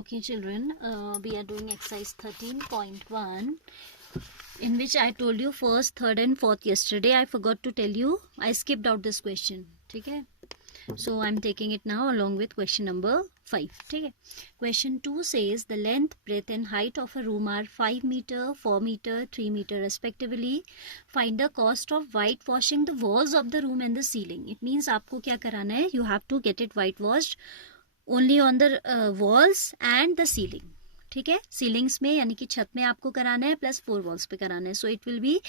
Okay, children, we are doing exercise 13.1, in which I told you first, third and fourth yesterday. I forgot to tell you, I skipped out this question. Okay, so I'm taking it now along with question number 5. Okay, question 2 says the length, breadth and height of a room are 5 meter, 4 meter, 3 meter respectively. Find the cost of whitewashing the walls of the room and the ceiling. It means आपको क्या कराना है, you have to get it whitewashed only on the walls and the ceiling. ठीक है, ceilings में यानी कि छत में आपको कराना है प्लस 4 वॉल्स पे कराना है. So it will be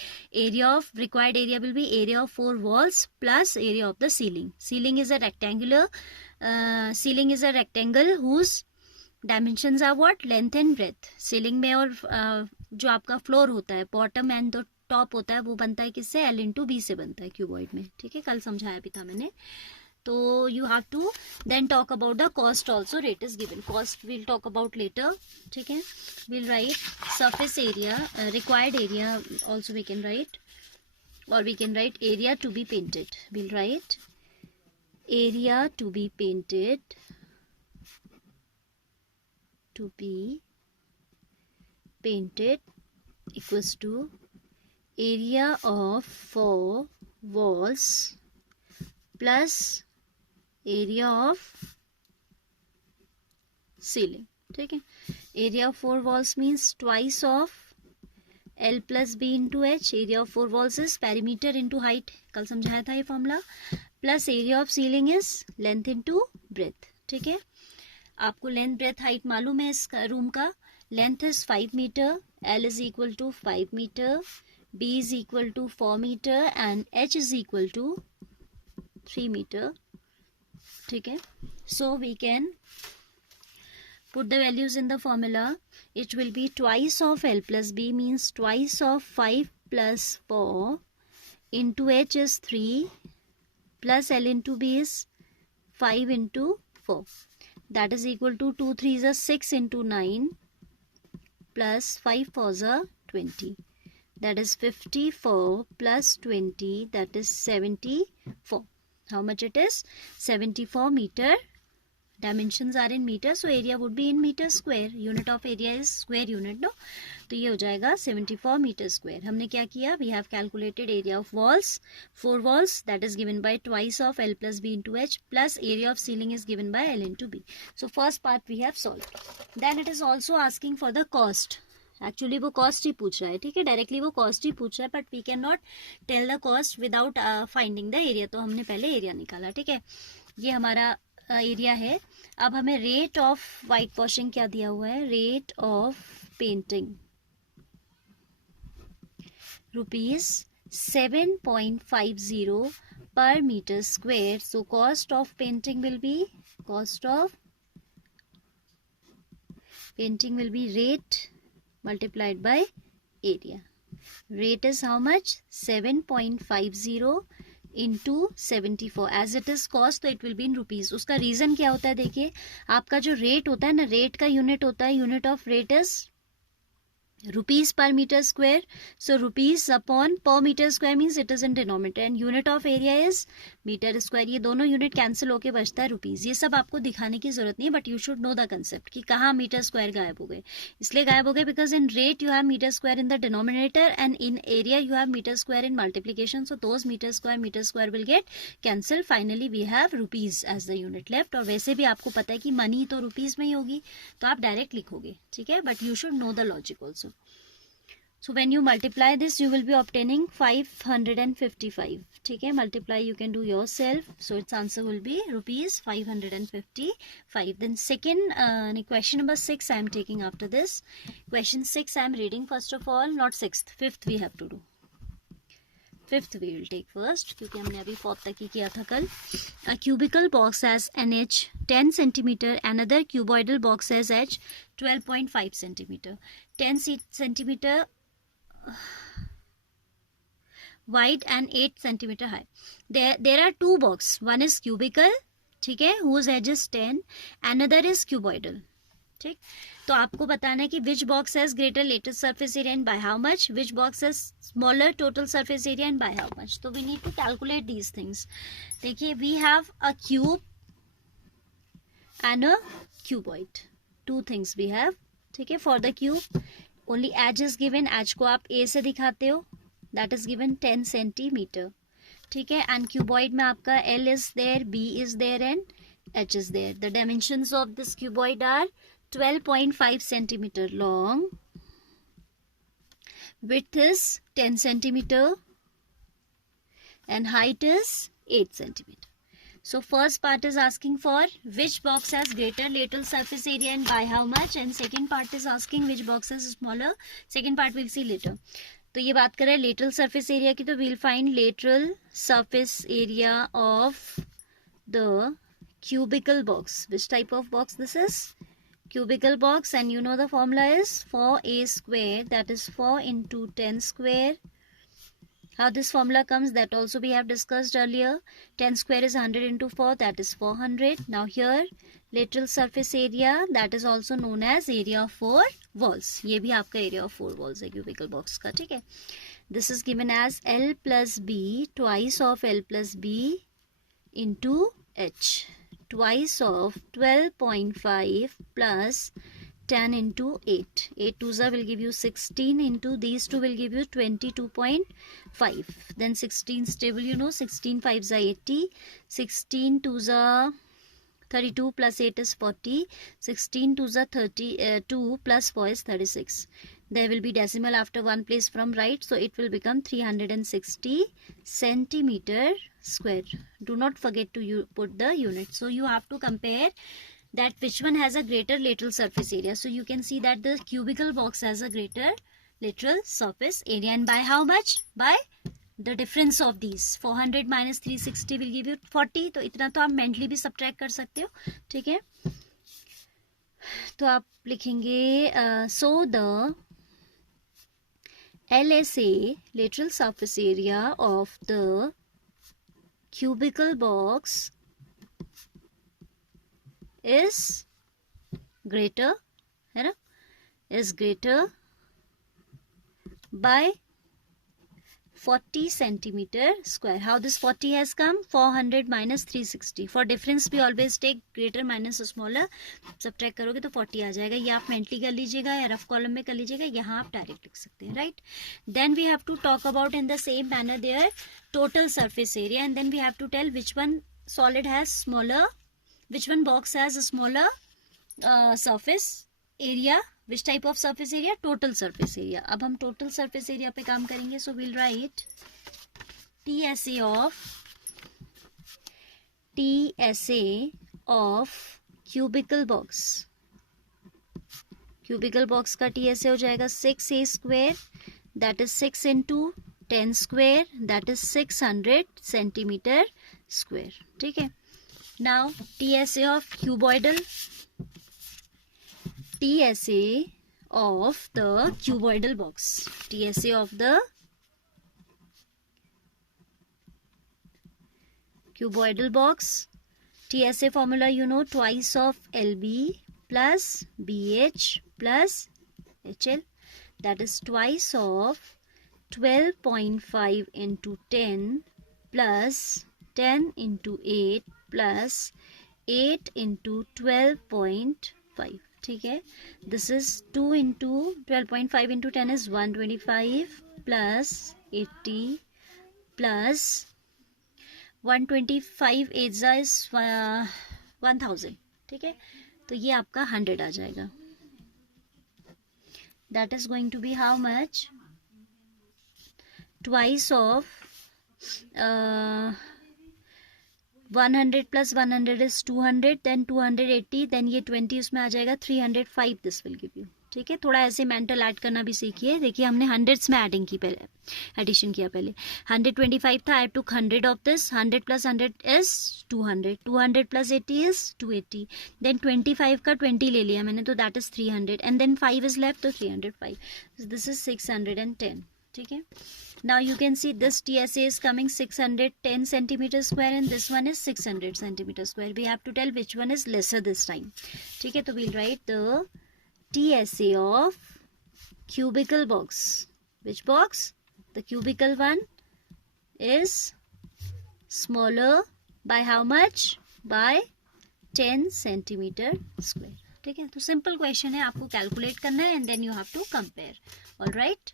area of required area will be area of 4 walls plus area of the ceiling. Ceiling is a rectangle whose dimensions are what, length and breadth. Ceiling में और जो आपका floor होता है, bottom and the top होता है, वो बनता है किससे, L/B से बनता है क्यूबॉइड में. ठीक है, कल समझाया भी था मैंने. तो you have to then talk about the cost also. Rate is given. Cost we'll talk about later. ठीक है, we'll write surface area, required area also we can write, or we can write area to be painted. We'll write area to be painted, to be painted equals to area of 4 walls plus area of ceiling. ठीक है, area of 4 walls means twice of L+B into H. Area of 4 walls is perimeter into height, कल समझाया था ये formula, plus area of ceiling is length into breadth. ठीक है, आपको length breadth height मालूम है इस रूम का. Length is 5 metre, L is equal to 5 metre, B is equal to 4 metre and H is equal to 3 metre. ठीक है, so we can put the values in the formula. It will be twice of L+B means twice of 5 plus 4 into H is 3 plus L into B is 5 into 4. That is equal to 2 3s are 6 into 9 plus 5 4s are 20. That is 54 plus 20, that is 74. How much it is? 74 meter. Dimensions are in meter, so area would be in meter square. Unit of area is square unit, no? तो ये हो जाएगा 74 meter square. हमने क्या किया? We have calculated area of walls, 4 walls, that is given by twice of L+B into H, plus area of ceiling is given by L into B. So first part we have solved. Then it is also asking for the cost. Actually वो cost ही पूछ रहा है. ठीक है, directly वो cost ही पूछ रहा है, but we can not tell the cost without finding the area. तो हमने पहले एरिया निकाला. ठीक है, ये हमारा एरिया है. अब हमें रेट ऑफ वाइट वॉशिंग क्या दिया हुआ है, rate of painting ₹7.50 per meter square. So cost of painting will be rate multiplied by area. Rate is how much? 7.50 into 74. As it is cost, तो it will be in rupees. उसका reason क्या होता है, देखिए आपका जो rate होता है ना, रेट का यूनिट होता है, unit of rate is rupees per meter square. So rupees upon per meter square means it is in denominator, and unit of area is meter square. ये दोनों यूनिट कैंसिल होके बचता है रुपीज. ये सब आपको दिखाने की जरूरत नहीं है, but you should know the concept कि कहाँ मीटर स्क्वायर गायब हो गए. इसलिए गायब हो गए because in rate you have metre square in the denominator and in area you have metre square in multiplication. So those metre square will get cancel. Finally we have rupees as the unit left. और वैसे भी आपको पता है कि money तो rupees में ही होगी, तो आप डायरेक्ट लिखोगे. ठीक है, but you should know the logic also. So when you multiply this, you will be obtaining 555. ठीक है, multiply you can do yourself. So its answer will be rupees 555. Then second question number 6 I am taking after this. Question 6 I am reading first of all, not 6th, 5th we have to do. 5th we will take first, क्योंकि हमने अभी 4th तक ही किया था कल. A cubical box has an edge 10 centimeter, another cuboidal box has edge 12.5 centimeter. 10 centimeter wide and 8 centimeter high. There are two box. One is cubical, ठीक है, whose edge is 10. Another is cuboidal. ठीक, तो आपको बताना है कि which box has greater latest surface area and by how much, which box has smaller total surface area and by how much. तो we need to calculate these things. देखिए, we have a cube and a cuboid. 2 things we have. ठीक है, for the cube only edge is given, edge को आप A से दिखाते हो, that is given 10 centimeter. ठीक है, and cuboid में आपका L is there, B is there and H is there. The dimensions of this cuboid are 12.5 centimeter long, width is 10 centimeter and height is 8 centimeter. So first part is asking for which box has greater lateral surface area and by how much, and second part is asking which box has smaller. Second part we'll see later. तो ये बात कर रहे हैं lateral surface area की, तो we'll find lateral surface area of the cubical box. Which type of box this is? Cubical box, and you know the formula is 4a square, that is 4 into 10 square. How this formula comes, that also we have discussed earlier. 10 square is 100 into 4, that is 400. Now here lateral surface area, that is also known as area of 4 walls. ये भी आपका area of 4 walls है cubical box का. ठीक है, this is given as L plus B, twice of L plus B into H, twice of 12.5 plus 10 into 8. 8 twos will give you 16 into these two will give you 22.5. Then 16 stable, you know, 16 5s are 80. 16 twos are 32 plus 8 is 40. 16 twos are 32 plus 4 is 36. There will be decimal after one place from right, so it will become 360 centimeter square. Do not forget to put the unit. So you have to compare that which one has a greater lateral surface area. So you can see that the cubical box has a greater lateral surface area, and by how much? By the difference of these. 400 minus 360 will give you 40. तो इतना तो आप mentally भी subtract कर सकते हो. ठीक है, तो आप लिखेंगे so the LSA, lateral surface area of the cubical box is greater, है ना, is greater by 40 centimeter square. How this 40 has come? 400 minus 360. For difference we always take greater minus smaller. Subtract करोगे तो 40 आ जाएगा. ये आप mentally कर लीजिएगा या rough column में कर लीजिएगा. यहाँ आप direct लिख सकते हैं, right? Then we have to talk about in the same manner their total surface area, and then we have to tell which one solid has smaller, which one box has a smaller surface area. Which type of surface area? Total surface area. अब हम total surface area पे काम करेंगे. So we'll write TSA of cubical box. Cubical box का TSA हो जाएगा 6a square, that is 6 into 10 square, that is 600 centimeter square. ठीक है. Now TSA of cuboidal, TSA of the cuboidal box, TSA of the cuboidal box, TSA formula you know, twice of LB plus BH plus HL, that is twice of 12.5 into 10 plus 10 into 8 plus 8 into 12.5. ठीक है, this is 2 into 12.5 into 10 is 125 plus 80 plus 125 एजा is 1000. ठीक है, तो ये आपका 100 आ जाएगा. That is going to be how much? Twice of 100 plus 100 is 200, then 280, then ये 20 उसमें आ जाएगा 305. this will give you. ठीक है, थोड़ा ऐसे मेंटल ऐड करना भी सीखिए. देखिए हमने हंड्रेड्स में एडिंग की, पहले एडिशन किया. पहले 125 था, I took 100 of this. 100 plus 100 is 200. 200 plus 80 is 280. Then 25 का 20 ले लिया मैंने, तो that is 300, and then 5 is left, तो 305. This is 610. ठीक है, now you can see this TSA is coming 610 centimeter square and this one is 600 centimeter square. We have to tell which one is lesser this time. ठीक है, तो we'll write the TSA of cubical box. Which box? The cubical one is smaller by how much? By 10 centimeter square. ठीक है, तो simple question है, आपको calculate करना है and then you have to compare. Alright.